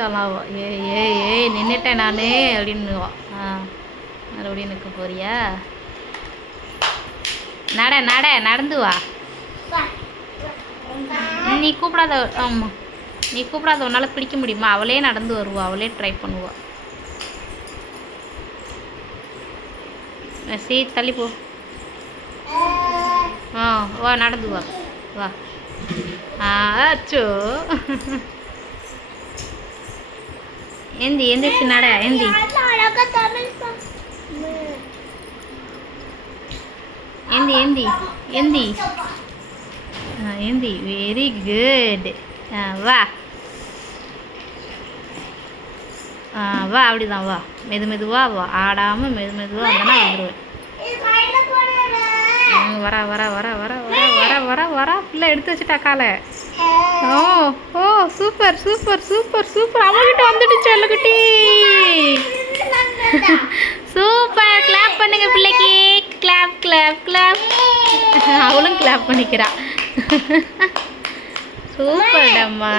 நின்றுட்டாலாம். ஏய் நின்றுட்டேன் நான் அப்படின்னுவா. மறுபடியும் நிற்க போறியா? நடந்து வா. நீ கூப்பிடாத. ஆமாம், நீ கூப்பிடாத உன்னால் பிடிக்க முடியுமா? அவளே நடந்து வருவா, அவளே ட்ரை பண்ணுவா. தள்ளி போ. வா நடந்து வா. வா. அச்சோ. எந்திரிச்சு நட. ஏந்தி வெரி குட். வா வா, அப்படிதான் வா. மெதுவா வா, ஆடாமல் மெதுவாக வந்தனா வந்துடுவேன். வரா பிள்ளை எடுத்து வச்சுட்டா காலை. ஓ சூப்பர். அவங்ககிட்ட வந்துடுச்சு அல்லக்குட்டி. சூப்பர். கிளாப் பண்ணுங்க பிள்ளைக்கு. கிளாப். அவளும் கிளாப் பண்ணிக்கிறா. சூப்பர் அம்மா.